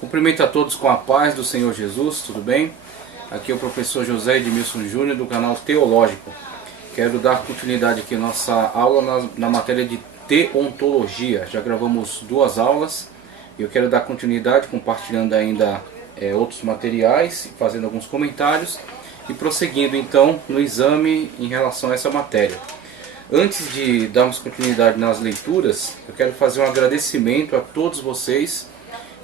Cumprimento a todos com a paz do Senhor Jesus, tudo bem? Aqui é o professor José Edmilson Júnior do canal Teológico. Quero dar continuidade aqui à nossa aula na matéria de teontologia. Já gravamos 2 aulas e eu quero dar continuidade compartilhando ainda outros materiais, fazendo alguns comentários e prosseguindo então no exame em relação a essa matéria. Antes de darmos continuidade nas leituras, eu quero fazer um agradecimento a todos vocês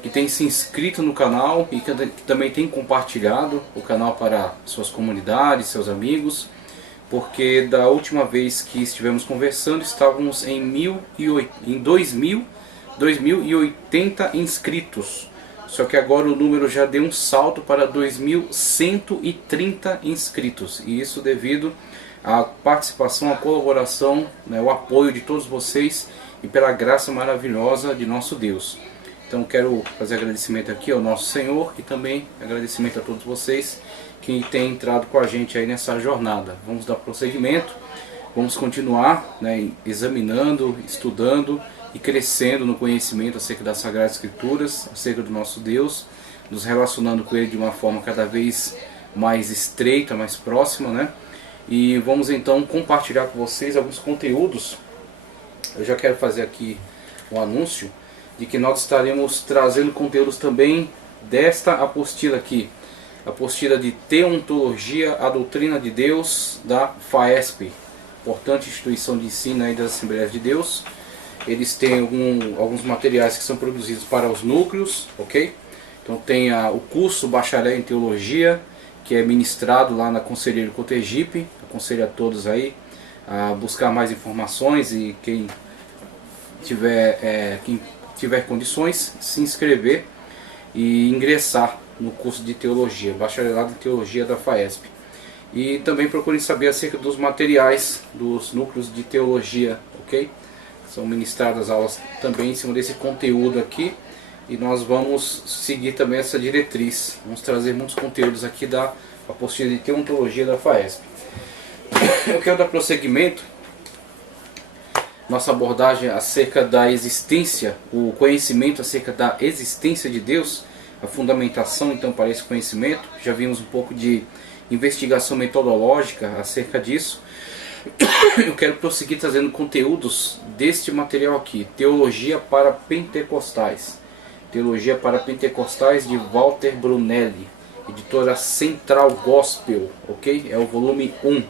que têm se inscrito no canal e que também têm compartilhado o canal para suas comunidades, seus amigos, porque da última vez que estivemos conversando estávamos em 2080 inscritos, só que agora o número já deu um salto para 2130 inscritos, e isso devido à participação, à colaboração, o apoio de todos vocês e pela graça maravilhosa de nosso Deus. Então quero fazer agradecimento aqui ao nosso Senhor e também agradecimento a todos vocês que têm entrado com a gente aí nessa jornada. Vamos dar prosseguimento, vamos continuar examinando, estudando e crescendo no conhecimento acerca das Sagradas Escrituras, acerca do nosso Deus, nos relacionando com Ele de uma forma cada vez mais estreita, mais próxima, E vamos então compartilhar com vocês alguns conteúdos. Eu já quero fazer aqui um anúncio de que nós estaremos trazendo conteúdos também desta apostila aqui, a apostila de Teontologia, a Doutrina de Deus, da FAESP, importante instituição de ensino aí das Assembleias de Deus. Eles têm alguns materiais que são produzidos para os núcleos, ok? Então tem o curso Bacharel em Teologia, que é ministrado lá na Conselheiro Cotegipe. Aconselho a todos aí a buscar mais informações e quem tiver condições, se inscrever e ingressar no curso de Teologia, Bacharelado em Teologia da FAESP. E também procurem saber acerca dos materiais dos núcleos de teologia, ok? São ministradas aulas também em cima desse conteúdo aqui e nós vamos seguir também essa diretriz. Vamos trazer muitos conteúdos aqui da apostila de Teontologia da FAESP. Eu quero dar prosseguimento nossa abordagem acerca da existência, o conhecimento acerca da existência de Deus, a fundamentação então para esse conhecimento. Já vimos um pouco de investigação metodológica acerca disso. Eu quero prosseguir trazendo conteúdos deste material aqui, Teologia para Pentecostais. Teologia para Pentecostais de Walter Brunelli, editora Central Gospel, ok? É o volume 1,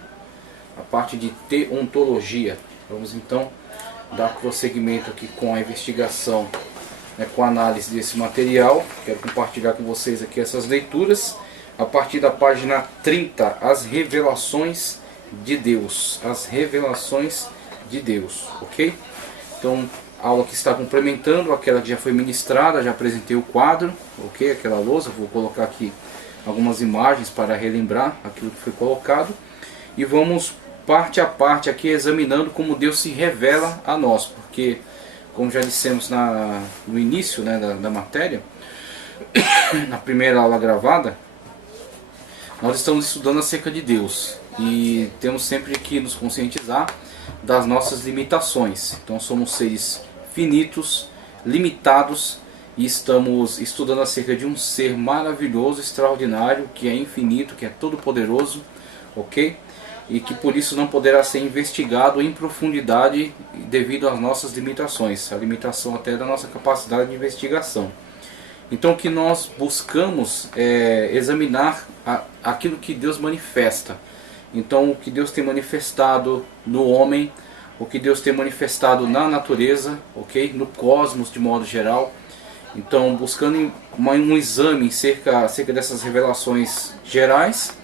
a parte de teontologia. Vamos então dar prosseguimento aqui com a investigação, com a análise desse material. Quero compartilhar com vocês aqui essas leituras a partir da página 30, as revelações de Deus, as revelações de Deus, ok? Então, a aula que está complementando aquela que já foi ministrada, já apresentei o quadro, ok? Aquela lousa, vou colocar aqui algumas imagens para relembrar aquilo que foi colocado e vamos parte a parte aqui examinando como Deus se revela a nós, porque como já dissemos no início da matéria, na primeira aula gravada, nós estamos estudando acerca de Deus e temos sempre que nos conscientizar das nossas limitações. Então somos seres finitos, limitados e estamos estudando acerca de um ser maravilhoso, extraordinário, que é infinito, que é todo poderoso, ok? E que por isso não poderá ser investigado em profundidade devido às nossas limitações, a limitação até da nossa capacidade de investigação. Então o que nós buscamos é examinar aquilo que Deus manifesta. Então o que Deus tem manifestado no homem, o que Deus tem manifestado na natureza, ok? No cosmos de modo geral. Então buscando um exame acerca dessas revelações gerais,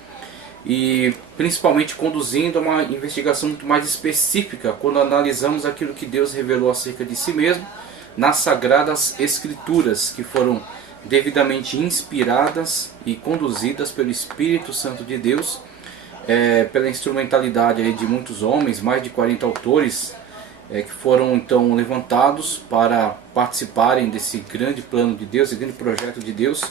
e principalmente conduzindo a uma investigação muito mais específica quando analisamos aquilo que Deus revelou acerca de si mesmo nas Sagradas Escrituras, que foram devidamente inspiradas e conduzidas pelo Espírito Santo de Deus, pela instrumentalidade de muitos homens, mais de 40 autores, que foram então levantados para participarem desse grande plano de Deus, esse grande projeto de Deus,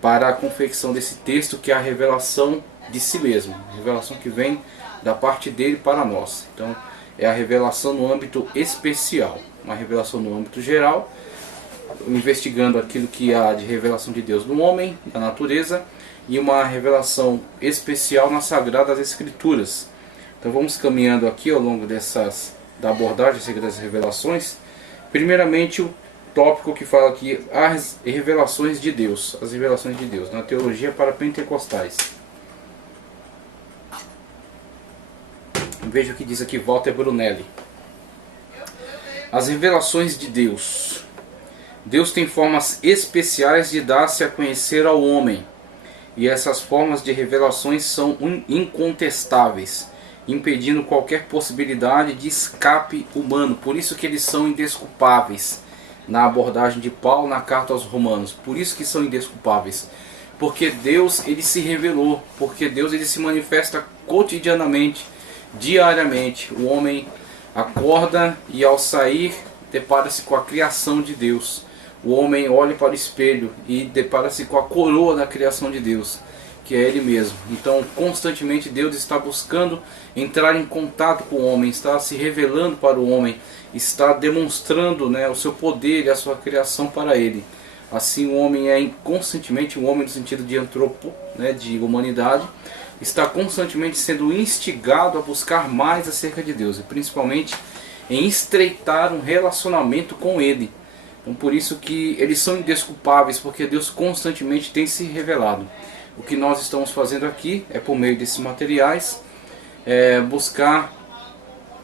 para a confecção desse texto que é a revelação de si mesmo, revelação que vem da parte dele para nós. Então é a revelação no âmbito especial, uma revelação no âmbito geral investigando aquilo que há de revelação de Deus no homem, da natureza, e uma revelação especial nas Sagradas Escrituras. Então vamos caminhando aqui ao longo da abordagem acerca das revelações. Primeiramente o tópico que fala aqui, as revelações de Deus, as revelações de Deus, na teologia para pentecostais. Veja o que diz aqui Walter Brunelli. As revelações de Deus. Deus tem formas especiais de dar-se a conhecer ao homem, e essas formas de revelações são incontestáveis, impedindo qualquer possibilidade de escape humano. Por isso que eles são indesculpáveis na abordagem de Paulo na carta aos Romanos. Por isso que são indesculpáveis. Porque Deus, ele se revelou, porque Deus, ele se manifesta cotidianamente, diariamente. O homem acorda e ao sair depara-se com a criação de Deus. O homem olha para o espelho e depara-se com a coroa da criação de Deus, que é Ele mesmo. Então constantemente Deus está buscando entrar em contato com o homem, está se revelando para o homem, está demonstrando, né, o seu poder e a sua criação para ele. Assim o homem é constantemente, o homem no sentido de antropo, né, de humanidade, está constantemente sendo instigado a buscar mais acerca de Deus, e principalmente em estreitar um relacionamento com Ele. Então por isso que eles são indesculpáveis, porque Deus constantemente tem se revelado. O que nós estamos fazendo aqui é, por meio desses materiais, buscar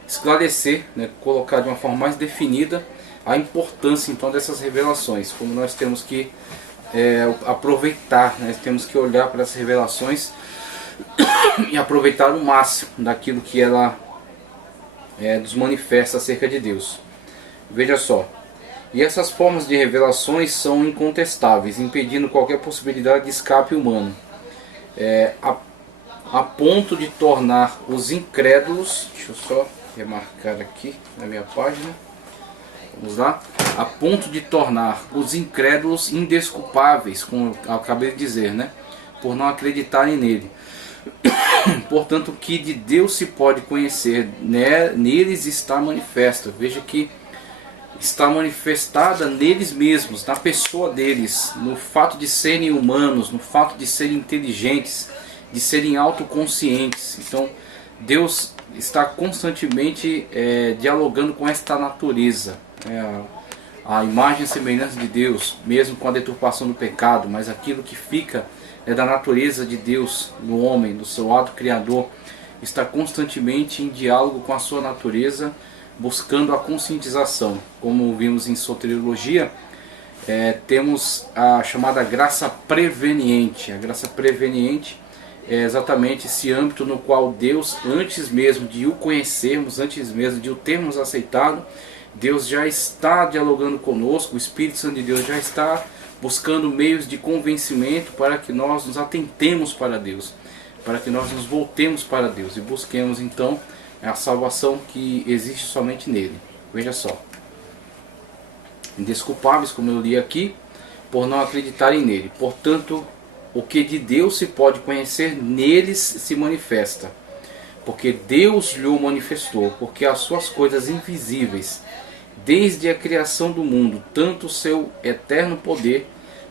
esclarecer, né, colocar de uma forma mais definida a importância então dessas revelações, como nós temos que aproveitar, né, temos que olhar para essas revelações e aproveitar o máximo daquilo que ela nos manifesta acerca de Deus. Veja só, e essas formas de revelações são incontestáveis, impedindo qualquer possibilidade de escape humano, a ponto de tornar os incrédulos, deixa eu só remarcar aqui na minha página, vamos lá, a ponto de tornar os incrédulos indesculpáveis, como eu acabei de dizer, né, por não acreditarem nele. Portanto, o que de Deus se pode conhecer, né, neles está manifesta. Veja que está manifestada neles mesmos, na pessoa deles, no fato de serem humanos, no fato de serem inteligentes, de serem autoconscientes. Então Deus está constantemente dialogando com esta natureza, a imagem e semelhança de Deus, mesmo com a deturpação do pecado, mas aquilo que fica da natureza de Deus no homem, do seu ato criador, está constantemente em diálogo com a sua natureza, buscando a conscientização. Como vimos em soteriologia, temos a chamada graça preveniente. A graça preveniente é exatamente esse âmbito no qual Deus, antes mesmo de o conhecermos, antes mesmo de o termos aceitado, Deus já está dialogando conosco, o Espírito Santo de Deus já está buscando meios de convencimento para que nós nos atentemos para Deus, para que nós nos voltemos para Deus e busquemos então a salvação que existe somente nele. Veja só, indesculpáveis, como eu li aqui, por não acreditarem nele. Portanto, o que de Deus se pode conhecer, neles se manifesta, porque Deus lhe manifestou, porque as suas coisas invisíveis, desde a criação do mundo, tanto o seu eterno poder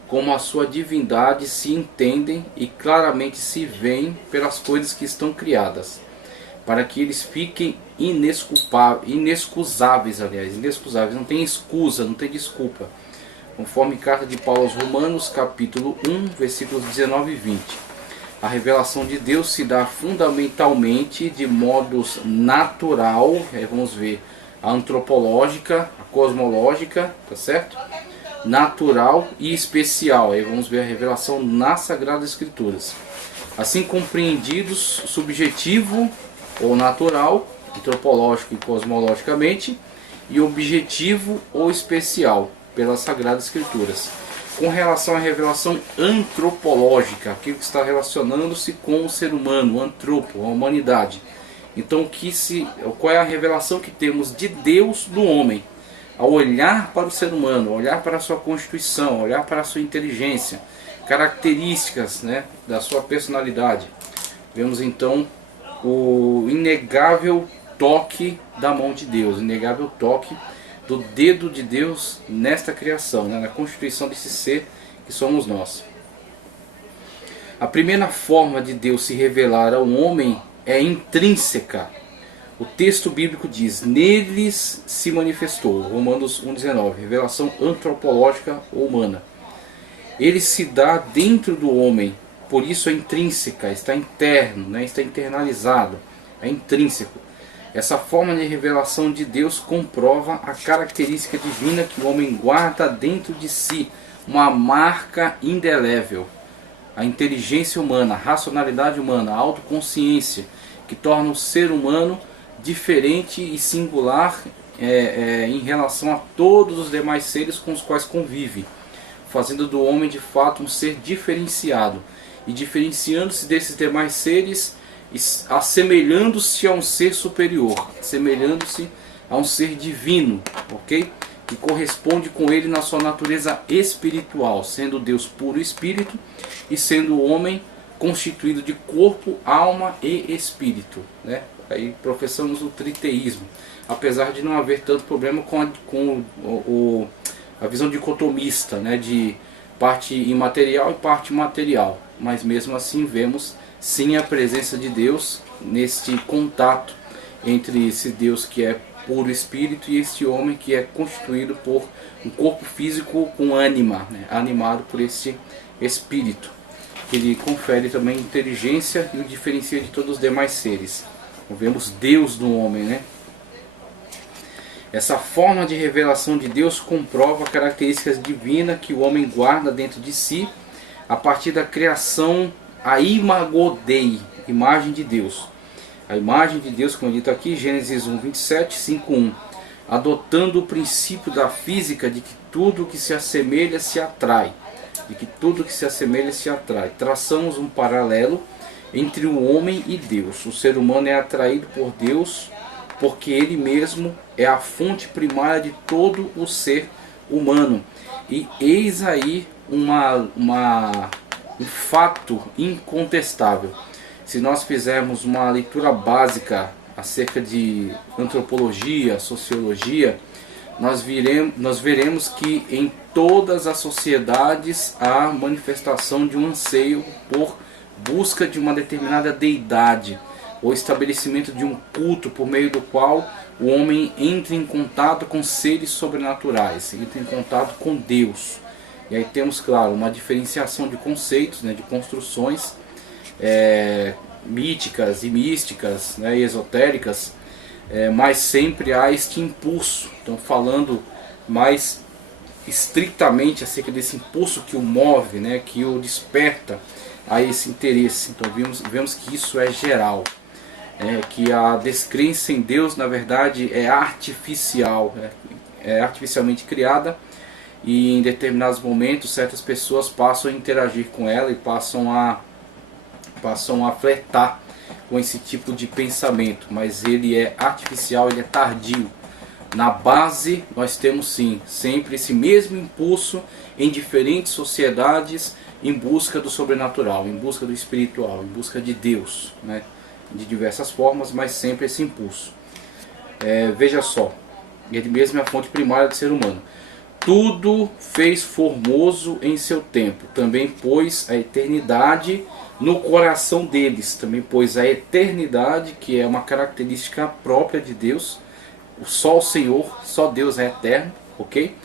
como a sua divindade se entendem e claramente se veem pelas coisas que estão criadas, para que eles fiquem inexcusáveis, não tem excusa, não tem desculpa, conforme carta de Paulo aos Romanos, capítulo 1, versículos 19 e 20. A revelação de Deus se dá fundamentalmente de modos natural, vamos ver, a antropológica, a cosmológica, tá certo? Natural e especial, aí vamos ver a revelação nas Sagradas Escrituras. Assim compreendidos subjetivo ou natural, antropológico e cosmologicamente, e objetivo ou especial pelas Sagradas Escrituras. Com relação à revelação antropológica, aquilo que está relacionando-se com o ser humano, o antropo, a humanidade. Então, qual é a revelação que temos de Deus no homem? Ao olhar para o ser humano, olhar para a sua constituição, olhar para a sua inteligência, características, né, da sua personalidade, vemos então o inegável toque da mão de Deus, inegável toque do dedo de Deus nesta criação, né, na constituição desse ser que somos nós. A primeira forma de Deus se revelar ao homem é intrínseca. O texto bíblico diz: neles se manifestou, Romanos 1,19, revelação antropológica ou humana. Ele se dá dentro do homem, por isso é intrínseca, está interno, né, está internalizado, é intrínseco. Essa forma de revelação de Deus comprova a característica divina que o homem guarda dentro de si, uma marca indelével. A inteligência humana, a racionalidade humana, a autoconsciência, que torna o ser humano diferente e singular em relação a todos os demais seres com os quais convive, fazendo do homem de fato um ser diferenciado, e diferenciando-se desses demais seres, assemelhando-se a um ser superior, assemelhando-se a um ser divino, ok? Que corresponde com ele na sua natureza espiritual, sendo Deus puro espírito e sendo o homem constituído de corpo, alma e espírito, né? Aí professamos o triteísmo, apesar de não haver tanto problema com a visão dicotomista, né, de parte imaterial e parte material, mas mesmo assim vemos sim a presença de Deus neste contato entre esse Deus que é puro espírito e este homem que é constituído por um corpo físico com ânima, né, animado por esse espírito, que lhe confere também inteligência e o diferencia de todos os demais seres. Então, vemos Deus no homem, né? Essa forma de revelação de Deus comprova características divinas que o homem guarda dentro de si a partir da criação, a imago Dei, imagem de Deus. A imagem de Deus, como dito aqui, Gênesis 1:27, 5:1, adotando o princípio da física de que tudo que se assemelha se atrai. De que tudo que se assemelha se atrai. Traçamos um paralelo entre o homem e Deus. O ser humano é atraído por Deus porque ele mesmo é a fonte primária de todo o ser humano. E eis aí um fato incontestável. Se nós fizermos uma leitura básica acerca de antropologia, sociologia, nós veremos que em todas as sociedades há manifestação de um anseio por busca de uma determinada deidade, ou estabelecimento de um culto por meio do qual o homem entra em contato com seres sobrenaturais, entra em contato com Deus. E aí temos, claro, uma diferenciação de conceitos, né, de construções míticas e místicas, né, e esotéricas, mas sempre há este impulso. Então, falando mais estritamente acerca desse impulso que o move, né, que o desperta a esse interesse. Então vemos que isso é geral, que a descrença em Deus na verdade é artificial, é artificialmente criada, e em determinados momentos certas pessoas passam a interagir com ela e passam a flertar com esse tipo de pensamento, mas ele é artificial, ele é tardio. Na base nós temos sim sempre esse mesmo impulso em diferentes sociedades em busca do sobrenatural, em busca do espiritual, em busca de Deus, né? De diversas formas, mas sempre esse impulso. Veja só, ele mesmo é a fonte primária do ser humano. Tudo fez formoso em seu tempo, também pôs a eternidade no coração deles, também pôs a eternidade, que é uma característica própria de Deus. Só o Senhor, só Deus é eterno, ok?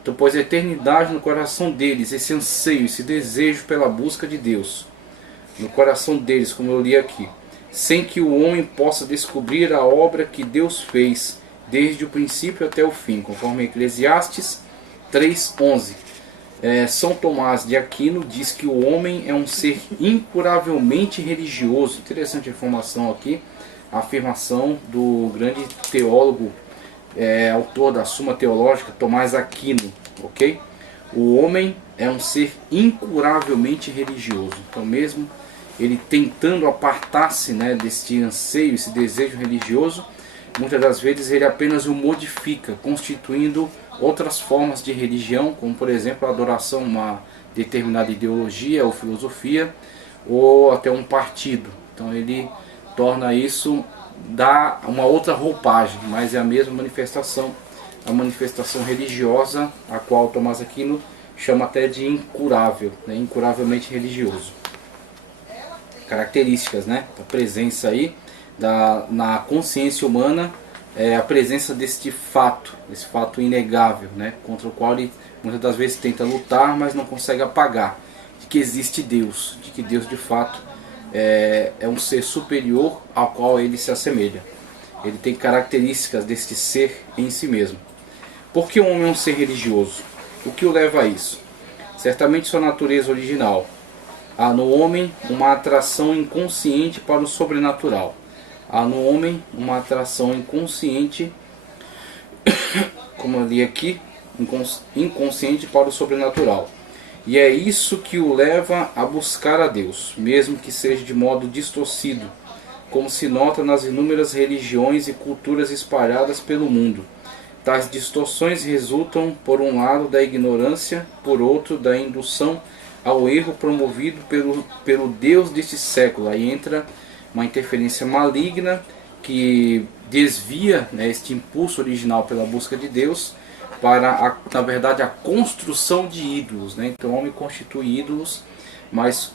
Então pôs a eternidade no coração deles, esse anseio, esse desejo pela busca de Deus, no coração deles, como eu li aqui, sem que o homem possa descobrir a obra que Deus fez, desde o princípio até o fim, conforme Eclesiastes 3:11. São Tomás de Aquino diz que o homem é um ser incuravelmente religioso. Interessante a informação aqui, a afirmação do grande teólogo, autor da Suma Teológica, Tomás Aquino, ok? O homem é um ser incuravelmente religioso. Então mesmo ele tentando apartar-se, né, deste anseio, esse desejo religioso, muitas das vezes ele apenas o modifica, constituindo outras formas de religião, como por exemplo a adoração a uma determinada ideologia ou filosofia, ou até um partido. Então ele torna isso, dá uma outra roupagem, mas é a mesma manifestação a manifestação religiosa, a qual Tomás Aquino chama até de incurável, né? Incuravelmente religioso. Características, né? A presença aí na consciência humana, a presença desse fato inegável, né? Contra o qual ele muitas das vezes tenta lutar, mas não consegue apagar, de que existe Deus, de que Deus de fato é um ser superior ao qual ele se assemelha. Ele tem características deste ser em si mesmo. Por que o homem é um ser religioso? O que o leva a isso? Certamente sua natureza original. Há no homem uma atração inconsciente para o sobrenatural. Há no homem uma atração inconsciente, como eu li aqui, inconsciente para o sobrenatural. E é isso que o leva a buscar a Deus, mesmo que seja de modo distorcido, como se nota nas inúmeras religiões e culturas espalhadas pelo mundo. Tais distorções resultam, por um lado, da ignorância, por outro, da indução ao erro promovido pelo Deus deste século. Aí entra uma interferência maligna que desvia, né, este impulso original pela busca de Deus para, na verdade, a construção de ídolos, né? Então o homem constitui ídolos, mas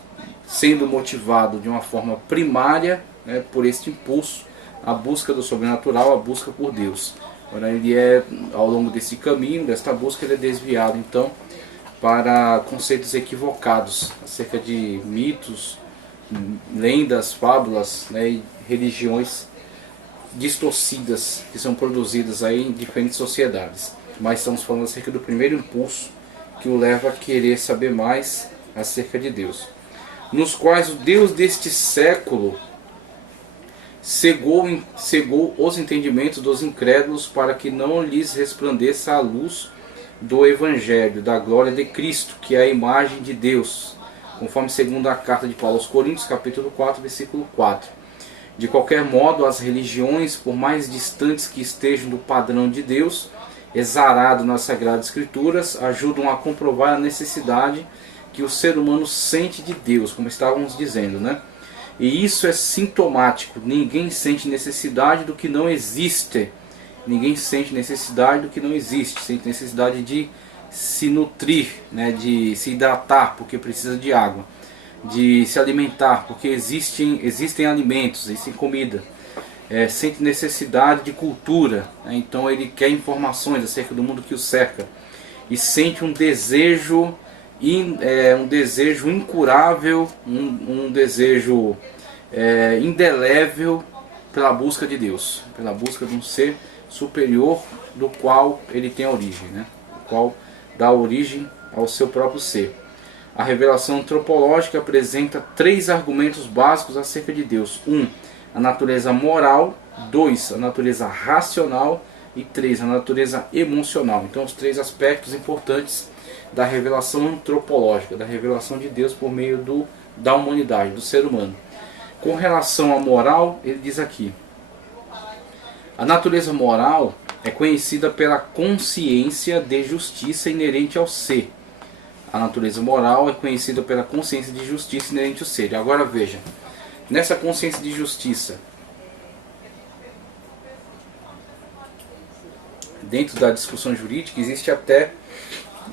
sendo motivado de uma forma primária, né, por este impulso, a busca do sobrenatural, a busca por Deus. Agora ele ao longo desse caminho, desta busca, ele é desviado então para conceitos equivocados acerca de mitos, lendas, fábulas, né, e religiões distorcidas que são produzidas aí em diferentes sociedades. Mas estamos falando acerca do primeiro impulso que o leva a querer saber mais acerca de Deus, nos quais o Deus deste século cegou os entendimentos dos incrédulos para que não lhes resplandeça a luz do Evangelho, da glória de Cristo, que é a imagem de Deus, conforme segundo a carta de Paulo aos Coríntios, capítulo 4, versículo 4. De qualquer modo, as religiões, por mais distantes que estejam do padrão de Deus, exarado nas Sagradas Escrituras, ajudam a comprovar a necessidade que o ser humano sente de Deus, como estávamos dizendo, né? E isso é sintomático. Ninguém sente necessidade do que não existe. Ninguém sente necessidade do que não existe. Sente necessidade de se nutrir, né? De se hidratar, porque precisa de água. De se alimentar, porque existem alimentos, existe comida. Sente necessidade de cultura, né? Então ele quer informações acerca do mundo que o cerca. E sente um desejo incurável, um desejo indelével pela busca de Deus, pela busca de um ser superior do qual ele tem origem, né? O qual dá origem ao seu próprio ser. A revelação antropológica apresenta 3 argumentos básicos acerca de Deus. 1. A natureza moral. 2. A natureza racional. E 3. A natureza emocional. Então os 3 aspectos importantes da revelação antropológica, da revelação de Deus por meio da humanidade, do ser humano. Com relação à moral, ele diz aqui: a natureza moral é conhecida pela consciência de justiça inerente ao ser. A natureza moral é conhecida pela consciência de justiça inerente ao ser. E agora veja, nessa consciência de justiça, dentro da discussão jurídica, existe até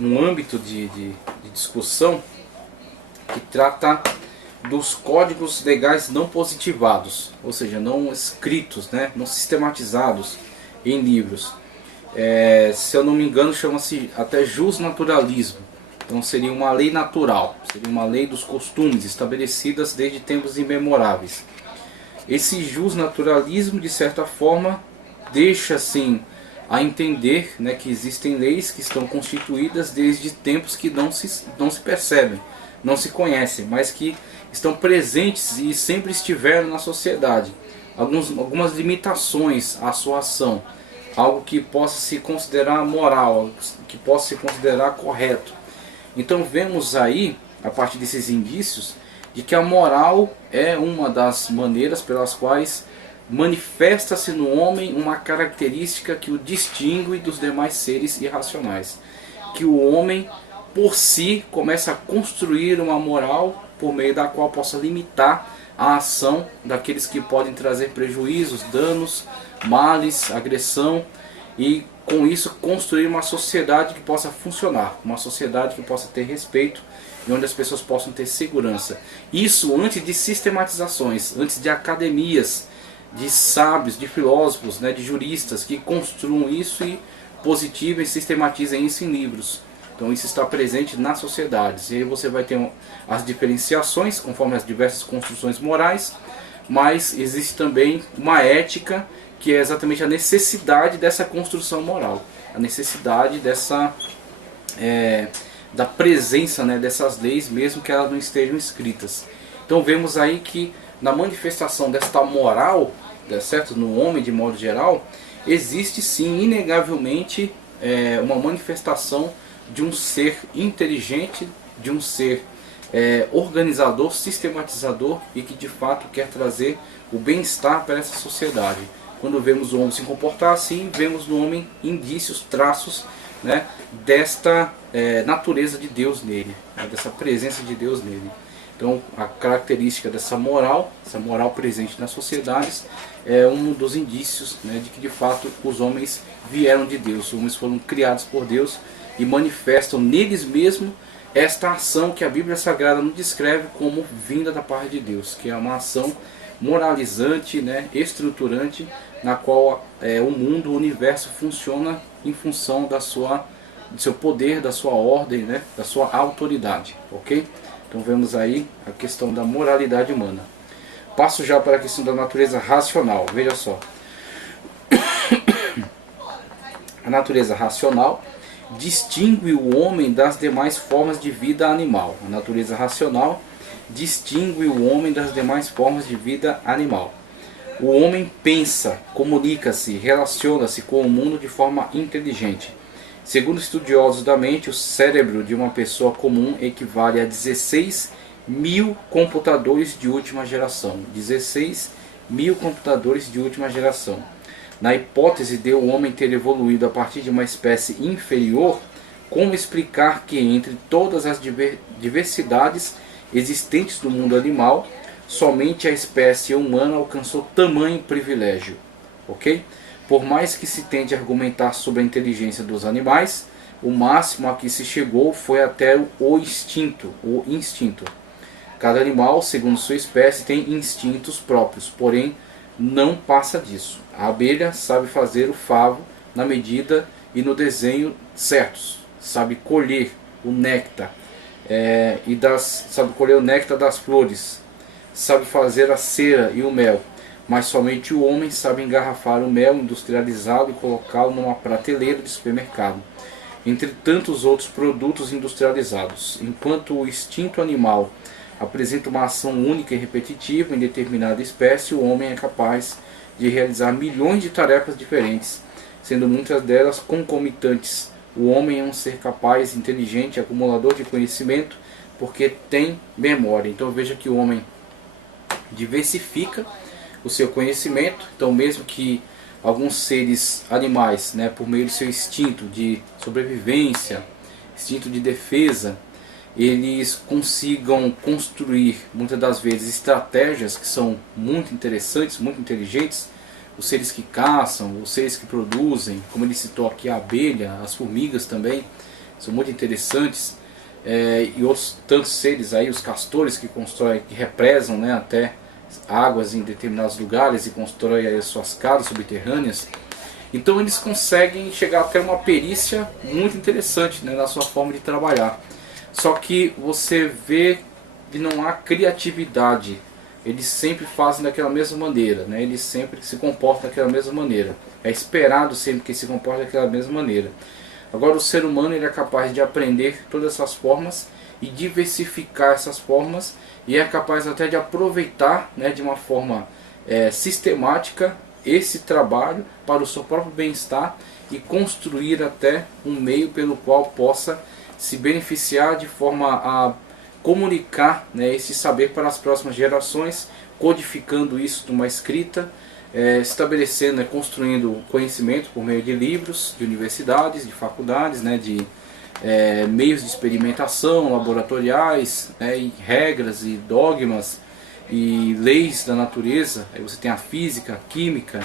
um âmbito de discussão que trata dos códigos legais não positivados, ou seja, não escritos, né, não sistematizados em livros. Se eu não me engano, chama-se até justnaturalismo. Então seria uma lei natural, seria uma lei dos costumes estabelecidas desde tempos imemoráveis. Esse justnaturalismo, de certa forma, deixa assim a entender, né, que existem leis que estão constituídas desde tempos que não se percebem, não se conhecem, mas que estão presentes e sempre estiveram na sociedade. Algumas limitações à sua ação, algo que possa se considerar moral, algo que possa se considerar correto. Então vemos aí, a partir desses indícios, de que a moral é uma das maneiras pelas quais manifesta-se no homem uma característica que o distingue dos demais seres irracionais. Que o homem, por si, começa a construir uma moral por meio da qual possa limitar a ação daqueles que podem trazer prejuízos, danos, males, agressão, e com isso construir uma sociedade que possa funcionar, uma sociedade que possa ter respeito e onde as pessoas possam ter segurança. Isso antes de sistematizações, antes de academias, de sábios, de filósofos, né, de juristas que construam isso e positivem e sistematizem isso em livros. Então isso está presente nas sociedades. E aí você vai ter as diferenciações conforme as diversas construções morais, mas existe também uma ética que é exatamente a necessidade dessa construção moral, a necessidade dessa da presença, né, dessas leis, mesmo que elas não estejam escritas. Então vemos aí que na manifestação desta moral, certo, no homem de modo geral, existe sim inegavelmente uma manifestação de um ser inteligente, de um ser organizador, sistematizador e que de fato quer trazer o bem-estar para essa sociedade. Quando vemos o homem se comportar assim, vemos no homem indícios, traços, né, desta natureza de Deus nele, né, dessa presença de Deus nele. Então a característica dessa moral presente nas sociedades é um dos indícios, né, de que de fato os homens vieram de Deus, os homens foram criados por Deus e manifestam neles mesmos esta ação que a Bíblia Sagrada nos descreve como vinda da parte de Deus, que é uma ação moralizante, né, estruturante, na qual o mundo, o universo funciona em função do seu poder, da sua ordem, né, da sua autoridade, ok? Então vemos aí a questão da moralidade humana. Passo já para a questão da natureza racional. Veja só. A natureza racional distingue o homem das demais formas de vida animal. A natureza racional distingue o homem das demais formas de vida animal. O homem pensa, comunica-se, relaciona-se com o mundo de forma inteligente. Segundo estudiosos da mente, o cérebro de uma pessoa comum equivale a 16 mil computadores de última geração. 16 mil computadores de última geração. Na hipótese de o homem ter evoluído a partir de uma espécie inferior, como explicar que entre todas as diversidades existentes no mundo animal, somente a espécie humana alcançou tamanho privilégio? Ok? Por mais que se tente argumentar sobre a inteligência dos animais, o máximo a que se chegou foi até o instinto. Cada animal, segundo sua espécie, tem instintos próprios, porém não passa disso. A abelha sabe fazer o favo na medida e no desenho certos, sabe colher o néctar sabe colher o néctar das flores, sabe fazer a cera e o mel. Mas somente o homem sabe engarrafar o mel industrializado e colocá-lo numa prateleira de supermercado, entre tantos outros produtos industrializados. Enquanto o instinto animal apresenta uma ação única e repetitiva em determinada espécie, o homem é capaz de realizar milhões de tarefas diferentes, sendo muitas delas concomitantes. O homem é um ser capaz, inteligente, acumulador de conhecimento, porque tem memória. Então veja que o homem diversifica o seu conhecimento. Então mesmo que alguns seres animais, né, por meio do seu instinto de sobrevivência, instinto de defesa, eles consigam construir muitas das vezes estratégias que são muito interessantes, muito inteligentes. Os seres que caçam, os seres que produzem, como ele citou aqui, a abelha, as formigas também são muito interessantes, e outros tantos seres aí, os castores que constroem, que represam, né, até águas em determinados lugares e constroem aí as suas casas subterrâneas. Então eles conseguem chegar até uma perícia muito interessante, né, na sua forma de trabalhar. Só que você vê que não há criatividade. Eles sempre fazem daquela mesma maneira, né? Eles sempre se comportam daquela mesma maneira. É esperado sempre que se comporte daquela mesma maneira. Agora o ser humano ele é capaz de aprender todas essas formas e diversificar essas formas, e é capaz até de aproveitar, né, de uma forma sistemática esse trabalho para o seu próprio bem-estar e construir até um meio pelo qual possa se beneficiar de forma a comunicar, né, esse saber para as próximas gerações, codificando isso numa escrita, estabelecendo, né, construindo conhecimento por meio de livros, de universidades, de faculdades, né, de meios de experimentação, laboratoriais, né, e regras e dogmas e leis da natureza. Aí você tem a física, a química,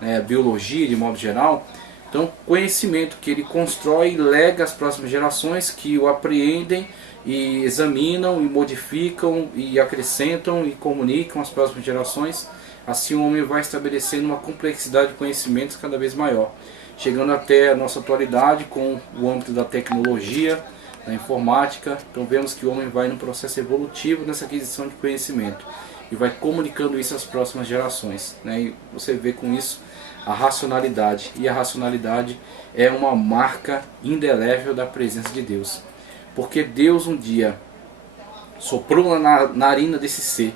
né, a biologia de modo geral. Então, conhecimento que ele constrói e lega às próximas gerações, que o apreendem e examinam e modificam e acrescentam e comunicam às próximas gerações. Assim o homem vai estabelecendo uma complexidade de conhecimentos cada vez maior, chegando até a nossa atualidade com o âmbito da tecnologia, da informática. Então vemos que o homem vai num processo evolutivo nessa aquisição de conhecimento e vai comunicando isso às próximas gerações, né? E você vê com isso a racionalidade, e a racionalidade é uma marca indelével da presença de Deus, porque Deus um dia soprou na narina desse ser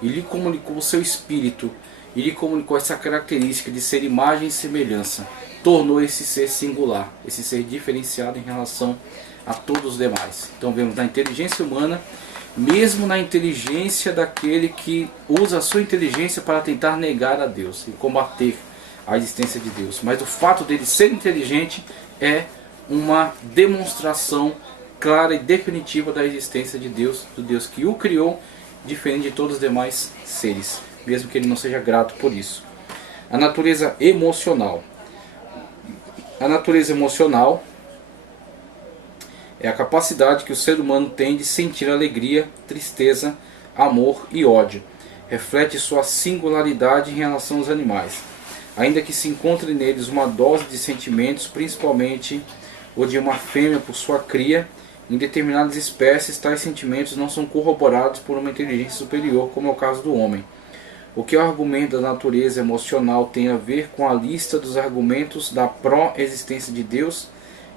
e lhe comunicou o seu espírito, e lhe comunicou essa característica de ser imagem e semelhança, tornou esse ser singular, esse ser diferenciado em relação a todos os demais. Então vemos na inteligência humana, mesmo na inteligência daquele que usa a sua inteligência para tentar negar a Deus e combater a existência de Deus. Mas o fato dele ser inteligente é uma demonstração clara e definitiva da existência de Deus, do Deus que o criou, diferente de todos os demais seres, mesmo que ele não seja grato por isso. A natureza emocional. A natureza emocional é a capacidade que o ser humano tem de sentir alegria, tristeza, amor e ódio. Reflete sua singularidade em relação aos animais, ainda que se encontre neles uma dose de sentimentos, principalmente o de uma fêmea por sua cria. Em determinadas espécies, tais sentimentos não são corroborados por uma inteligência superior, como é o caso do homem. O que o argumento da natureza emocional tem a ver com a lista dos argumentos da pró-existência de Deus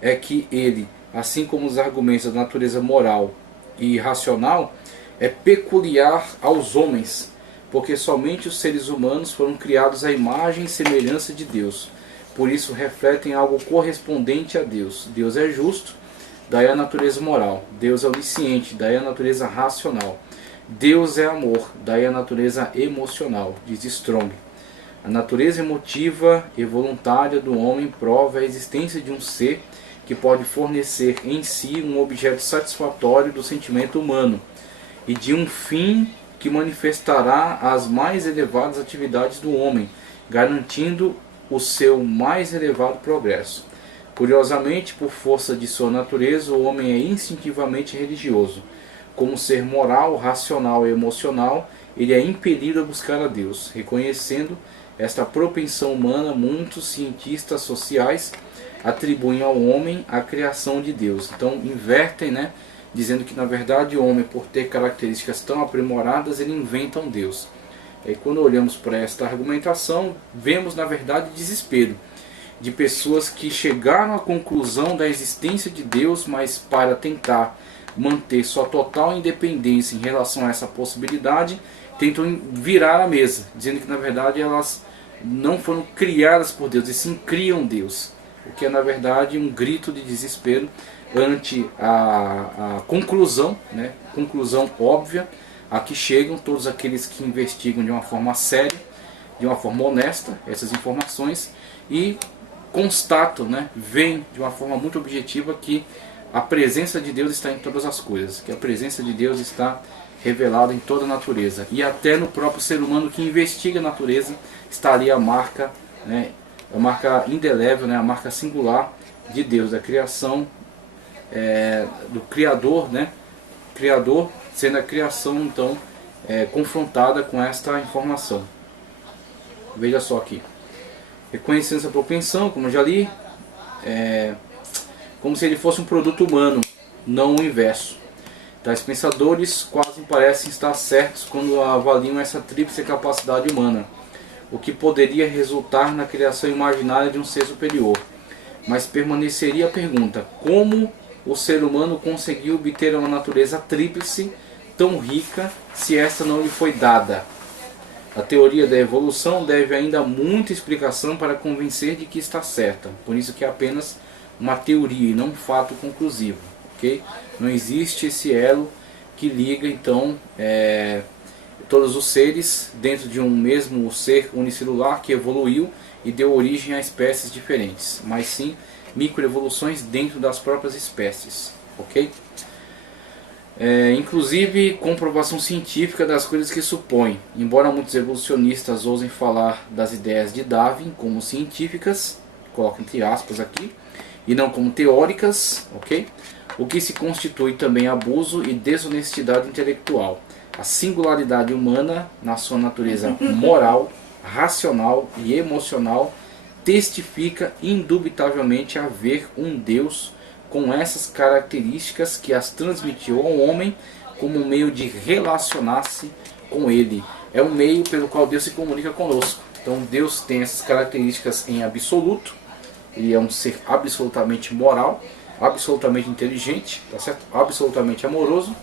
é que ele, assim como os argumentos da natureza moral e racional, é peculiar aos homens, porque somente os seres humanos foram criados à imagem e semelhança de Deus. Por isso refletem algo correspondente a Deus. Deus é justo, daí a natureza moral. Deus é onisciente, daí a natureza racional. Deus é amor, daí a natureza emocional, diz Strong. A natureza emotiva e voluntária do homem prova a existência de um ser que pode fornecer em si um objeto satisfatório do sentimento humano e de um fim que manifestará as mais elevadas atividades do homem, garantindo o seu mais elevado progresso. Curiosamente, por força de sua natureza, o homem é instintivamente religioso. Como ser moral, racional e emocional, ele é impelido a buscar a Deus. Reconhecendo esta propensão humana, muitos cientistas sociais atribuem ao homem a criação de Deus. Então invertem, né? Dizendo que na verdade o homem, por ter características tão aprimoradas, ele inventa um Deus. E quando olhamos para esta argumentação, vemos na verdade desespero de pessoas que chegaram à conclusão da existência de Deus, mas para tentar manter sua total independência em relação a essa possibilidade, tentam virar a mesa, dizendo que na verdade elas não foram criadas por Deus, e sim criam Deus, o que é na verdade um grito de desespero ante a conclusão, né, conclusão óbvia a que chegam todos aqueles que investigam de uma forma séria, de uma forma honesta essas informações e constatam, né, veem de uma forma muito objetiva que a presença de Deus está em todas as coisas, que a presença de Deus está revelada em toda a natureza, e até no próprio ser humano que investiga a natureza está ali a marca, né, a marca indelével, né, a marca singular de Deus, da criação, do Criador, né, Criador, sendo a criação então confrontada com esta informação. Veja só aqui, reconhecendo essa propensão, como eu já li, como se ele fosse um produto humano, não o inverso. Tais pensadores quase parecem estar certos quando avaliam essa tríplice capacidade humana, o que poderia resultar na criação imaginária de um ser superior. Mas permaneceria a pergunta: como o ser humano conseguiu obter uma natureza tríplice tão rica se esta não lhe foi dada? A teoria da evolução deve ainda muita explicação para convencer de que está certa, por isso que é apenas uma teoria e não um fato conclusivo, ok? Não existe esse elo que liga então todos os seres dentro de um mesmo ser unicelular que evoluiu e deu origem a espécies diferentes, mas sim microevoluções dentro das próprias espécies, ok? Inclusive comprovação científica das coisas que supõe, embora muitos evolucionistas ousem falar das ideias de Darwin como científicas, coloco entre aspas aqui, e não como teóricas, ok? O que se constitui também abuso e desonestidade intelectual. A singularidade humana, na sua natureza moral, racional e emocional, testifica indubitavelmente haver um Deus com essas características que as transmitiu ao homem como um meio de relacionar-se com ele. É um meio pelo qual Deus se comunica conosco. Então Deus tem essas características em absoluto. Ele é um ser absolutamente moral, absolutamente inteligente, tá certo? Absolutamente amoroso.